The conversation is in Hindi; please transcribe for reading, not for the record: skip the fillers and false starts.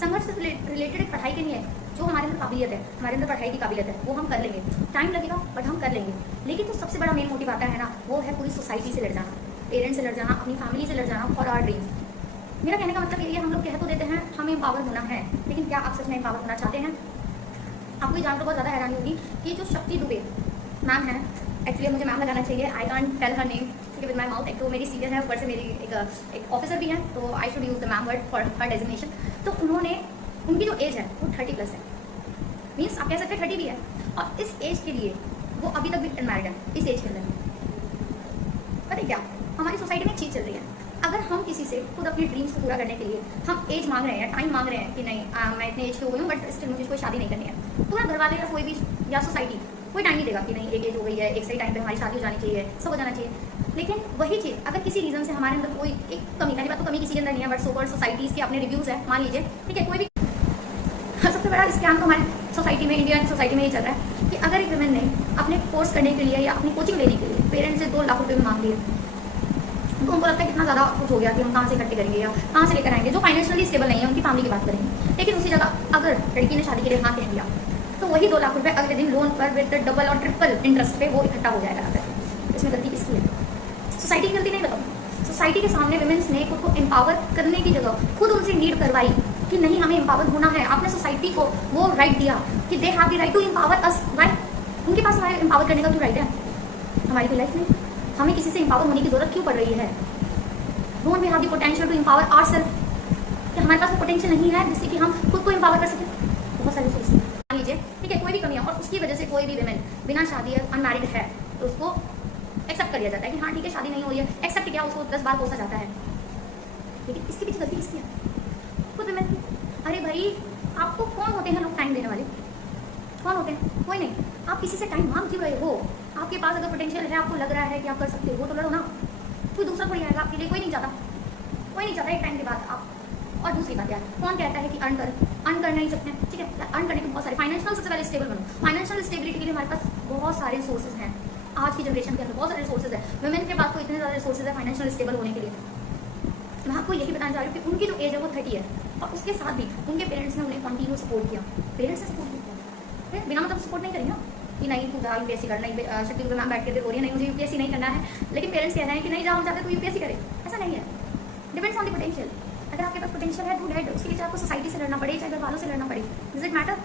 संघर्ष से रिलेटेड एक पढ़ाई के नहीं है। जो हमारे अंदर काबिलियत है, हमारे अंदर पढ़ाई की काबिलियत है, वो हम कर लेंगे, टाइम लगेगा बट हम कर लेंगे। लेकिन जो सबसे बड़ा मेन मोटिव आता है ना, वो है पूरी सोसाइटी से लड़ जाना, पेरेंट्स से लड़ जाना, अपनी फैमिली से लड़ जाना फॉर आवर ड्रीम्स। मेरा कहने का मतलब ये है, हम लोग कह तो देते हैं हमें एम्पावर होना है, लेकिन क्या आप सच में एम्पावर होना चाहते हैं? आपको ये जानकर बहुत ज़्यादा हैरानी होगी कि जो शक्ति दुबे मैम है, एक्चुअली मुझे मैम लगाना चाहिए, I can't tell her name, ठीक है, विद माई माउथ। एक तो मेरी सीनियर है, ऊपर से मेरी एक ऑफिसर भी है, तो I should use the ma'am word for her designation. तो उन्होंने, उनकी जो एज है वो 30+ है, मीन्स आप कह सकते हैं 30 भी है, और इस एज के लिए वो अभी तक भी अनमैरिड है। इस एज के अंदर पता है क्या हमारी सोसाइटी में एक चीज़ चल रही है, अगर हम किसी से खुद अपने ड्रीम्स को पूरा करने के लिए हम एज मांग रहे हैं, टाइम मांग रहे हैं कि नहीं मैं इतने एज की हो गई हूँ बट स्टिल मुझे कोई शादी नहीं करनी है, तो ना घर वाले या कोई भी या सोसाइटी कोई टाइम नहीं देगा कि नहीं एक एज हो गई है, एक सही टाइम पे हमारी शादी हो जानी चाहिए, सब हो जाना चाहिए। लेकिन वही चीज़ अगर किसी रीज़न से हमारे अंदर कोई एक कमी, पहली बात तो कमी किसी के अंदर नहीं है, बट सोकॉल्ड सोसाइटीज़ के अपने रिव्यूज़ है, मान लीजिए, ठीक है, कोई भी सबसे बड़ा स्कैम तो हमारी सोसाइटी में, इंडियन सोसाइटी में ये चल रहा है कि अगर एक वुमेन ने अपने कोर्स करने के लिए या अपनी कोचिंग लेने के लिए पेरेंट्स से 2 लाख रुपये में मांग लिए, तो उनको लगता है कितना ज़्यादा कुछ हो गया कि हम कहाँ से इकट्ठे करेंगे या कहाँ से लेकर आएंगे, जो फाइनेंशियली स्टेबल नहीं है उनकी फैमिली की बात करेंगे। लेकिन उसी जगह अगर लड़की ने शादी के लिए हाँ कह दिया, तो वही 2 लाख रुपये अगले दिन लोन पर विद डबल और ट्रिपल इंटरेस्ट पे वो इकट्ठा हो जाएगा। अगर इसमें गलती किसकी है? सोसाइटी की गलती नहीं बताऊँ। सोसाइटी के सामने वुमेन्स ने खुद को एम्पावर करने की जगह खुद उनसे नीड करवाई कि नहीं हमें एम्पावर होना है। आपने सोसाइटी को वो राइट दिया कि they have the right to empower us, right? उनके पास हमारे एम्पावर करने का क्यों राइट है? हमारी कोई लाइफ में हमें किसी से एम्पावर होने की जरूरत क्यों पड़ रही है? Don't we have the potential to empower ourselves? कि हमारे पास वो पोटेंशियल नहीं है जिससे कि हम खुद को एम्पावर कर सकें? बहुत सारी सोचते हैं, मान लीजिए, ठीक है, कोई भी कमी है और उसकी वजह से कोई भी वुमेन बिना शादी अनमैरिड है, तो उसको एक्सेप्ट कर लिया जाता है कि हाँ ठीक है शादी नहीं हुई है, एक्सेप्ट किया, उसको 10 बार कोसा जाता है। लेकिन इसके पीछे गलती किसकी है? खुद वुमेन की। अरे भाई, आपको कौन होते हैं लोग टाइम देने वाले? कौन होते हैं? कोई नहीं। आप किसी से टाइम मांग क्यों रहे हो? आपके पास अगर पोटेंशियल है, आपको लग रहा है कि आप कर सकते हो, तो लड़ो ना। कोई दूसरा कोई आएगा आपके लिए? कोई नहीं चाहता, कोई नहीं चाहता एक टाइम के बाद आप। और दूसरी बात यार, कौन कहता है कि अर्न कर नहीं सकते हैं? ठीक है, अर्न करने के बहुत सारे, फाइनेंशियल सबसे पहले स्टेबल बनो। फाइनेंशियल स्टेबिलिटी के लिए हमारे पास बहुत सारे रिसोर्सेज हैं। आज की जनरेशन के अंदर बहुत सारे रिसोर्सेज है, वुमेन के पास तो इतने ज़्यादा रिसोर्सेज है फाइनेंशियल स्टेबल होने के लिए। मैं आपको यही बताना चाह रही हूँ कि उनकी जो एज है वो 30 है, और उसके साथ भी उनके पेरेंट्स ने उन्हें कंटिन्यू सपोर्ट किया। पेरेंट्स ने सपोर्ट किया, बिना मतलब सपोर्ट नहीं करेंगे ना कि नहीं तू जा यूपीएससी करना, शक्ति मैम बैठ के बोल रही है नहीं मुझे यूपीएससी नहीं करना है, लेकिन पेरेंट्स कह रहे हैं कि नहीं जा हम चाहते तो यूपीएससी करे। ऐसा नहीं है, डिपेंड्स ऑन द पोटेंशियल। अगर आपके पास पोटेंशियल है, डू दैट, उसके लिए आपको सोसाइटी से लड़ना पड़े, चाहे घर वालों से लड़ना पड़े, डज इट मैटर?